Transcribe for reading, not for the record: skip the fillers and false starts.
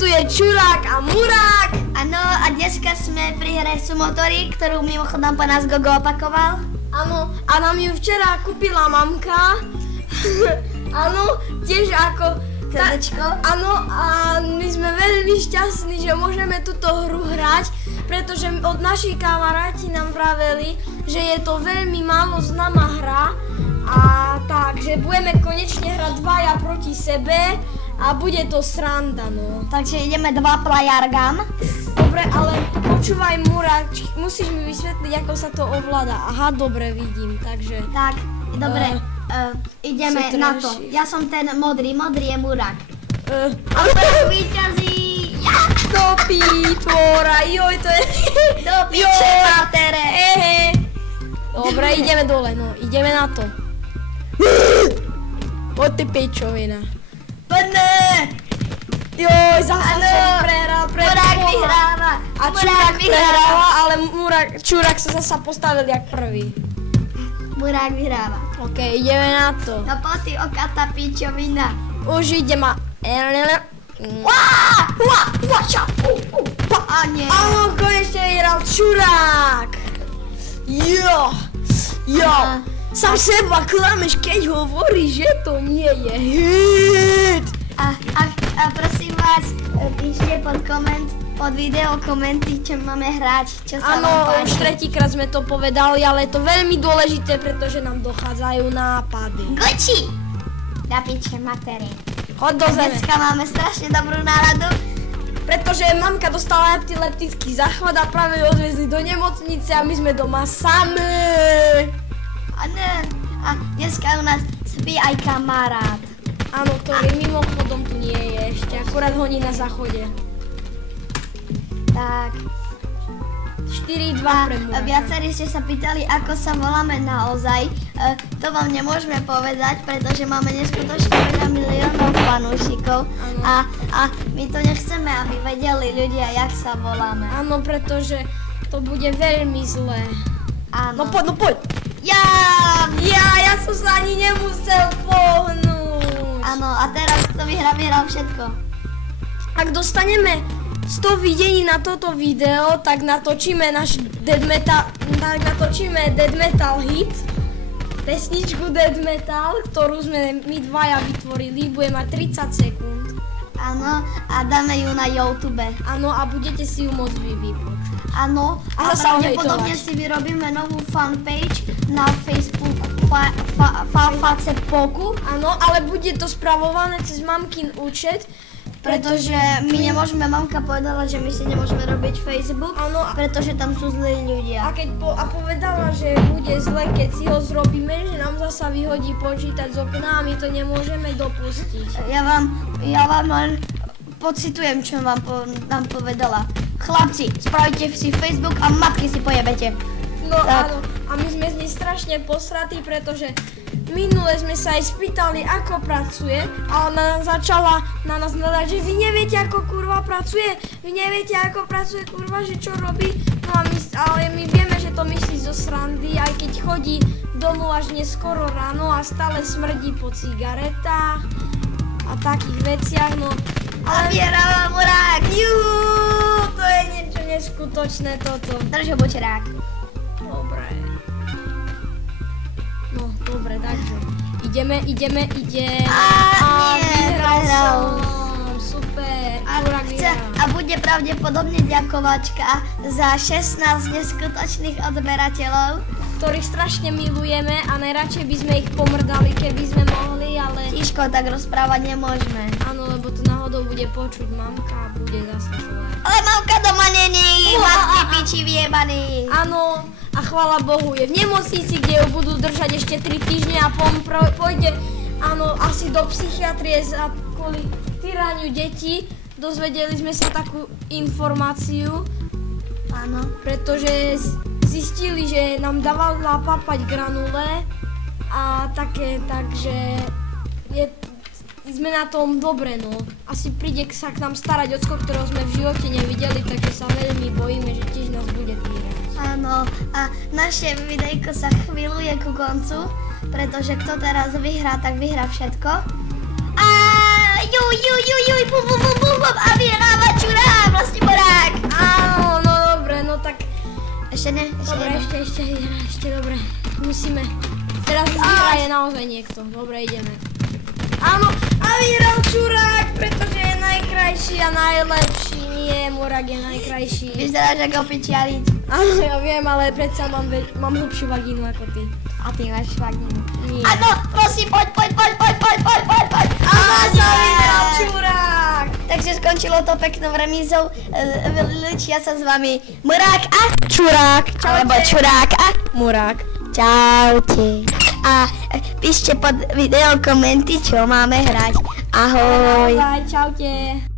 tu je Čurák a Murák. Áno, a dneska sme pri hre Sumotory, ktorú mimochodom po nás Gogo opakoval. Áno, a nám ju včera kúpila mamka. Áno, tiež ako... CDčko. Áno, a my sme veľmi šťastní, že môžeme túto hru hrať, pretože od naši kamaráti nám vraveli, že je to veľmi málo známa hra a tak, že budeme konečne hrať dvaja proti sebe a bude to sranda, no. Takže ideme 2 player gun. Dobre, ale počúvaj Murák, musíš mi vysvetliť, ako sa to ovláda. Aha, dobre, vidím, takže... Tak, dobre. Ideme na to. Ja som ten modrý je Murák. A teraz víťazí! Ja! Do pítvora, joj, to je... Do piče matere! Dobre, ideme dole, no, ideme na to. Poď ty pičovina. Poďme! Joj, zasa som prehral pre Murák Boha. vyhráva! A Čurák prehráva, ale Čurák sa zasa postavil jak prvý. Murák vyhráva. OK, ideme na to. No poď ty okata pičovina. Už idem a... A nie. Áno, konečne vyhral Čurák. Jo. Sám seba klameš, keď hovoríš, že to nie je hit. A prosím vás, píšte pod video komenty, čo máme hrať, čo sa vám Áno, páči. už tretíkrát sme to povedali, ale je to veľmi dôležité, pretože nám dochádzajú nápady. Gucci! Da piče matery. Choď do zeme. Dneska máme strašne dobrú náladu. Pretože mamka dostala epileptický záchvat a práve ju odvezli do nemocnice a my sme doma sami. A dneska u nás spí aj kamarát. Áno, ktorý mimochodom tu nie je ešte, akurát honí na záchode. Tak. 4-2 pre Muráka. Viacerí ste sa pýtali, ako sa voláme naozaj. To vám nemôžeme povedať, pretože máme neskutočne veľa miliónov fanúšikov a my to nechceme, aby vedeli ľudia, jak sa voláme. Áno, pretože to bude veľmi zlé. Áno. No poď. Ja som sa ani nemusel pohnúť. Áno, a teraz kto vyhrá všetko. Ak dostaneme 100 videní na toto video, tak natočíme náš death metal hit, pesničku death metal, ktorú sme my dvaja vytvorili, bude mať 30 sekúnd. Áno, a dáme ju na YouTube. Áno, a budete si ju môcť vypočuť. Áno, a pravdepodobne si vyrobíme novú fanpage na Facebook Face Poku. Áno, ale bude to spravované cez mamkin účet, pretože my nemôžeme, mamka povedala, že my si nemôžeme robiť Facebook, pretože tam sú zlí ľudia. A povedala, že bude zle, keď si ho zrobíme, že nám zasa vyhodí počítač z okna a my to nemôžeme dopustiť. Ja vám len pocitujem, čo vám povedala. Chlapci, spravite si Facebook a matky si pojebete. No áno, a my sme z nej strašne posratí, pretože minule sme sa aj spýtali, ako pracuje a ona začala na nás nadať, že vy neviete, ako kurva pracuje, kurva, že čo robí. No ale my vieme, že to myslí zo srandy, aj keď chodí domov až neskoro ráno a stále smrdí po cigaretách a takých veciach, no. Ale vyhráva Murák, to je niečo neskutočné toto. Drž ho, bučerák. Dobre, takže ideme. A vyhral som. Super. A bude pravdepodobne ďakovačka za 16 neskutočných odberateľov, ktorých strašne milujeme a najradšej by sme ich pomrdali, keby sme mohli, ale... Tiško, tak rozprávať nemôžeme. Áno, lebo to náhodou bude počuť mamka a bude zase zle. Ale mamka doma není, matky piči vyjebaný. Áno, a chvála Bohu, je v nemocnici, kde ju budú držať ešte 3 týždne a pôjde, áno, asi do psychiatrie kvôli týraniu detí. Dozvedeli sme sa takú informáciu. Áno. Pretože zistili, že nám dávala papať granule a také, takže sme na tom dobre, no. Asi príde sa k nám starať ocko, ktorého sme v živote nevideli, takže sa veľmi bojíme, že tiež nás bude týrať. Áno, a naše videjko sa chvíľuje ku koncu, pretože kto teraz vyhrá, tak vyhrá všetko. A Juj, bum, a vyhráva čurák, vlastne Morák. Áno, no dobre, no tak... Ešte ne, Dobre, ešte, dobre. Musíme. Teraz vyhraje naozaj niekto. Dobre, ideme. Áno, a vyhral čurák, pretože je najkrajší a najlepší. Nie, Morák je najkrajší. Vyzeráš ako pičiarič. Áno, ja viem, ale predsa mám hlbšiu vagínu ako ty. A ty máš vagínu. Nie. Áno, prosím, poď. Áno, vyhral čurák. Takže skončilo to peknou remízou. Líčia sa s vami Morák a Čurák. Alebo Čurák a Morák. Čaute. A píšte pod video komenty, čo máme hrať. Ahoj. Ahoj, čaute.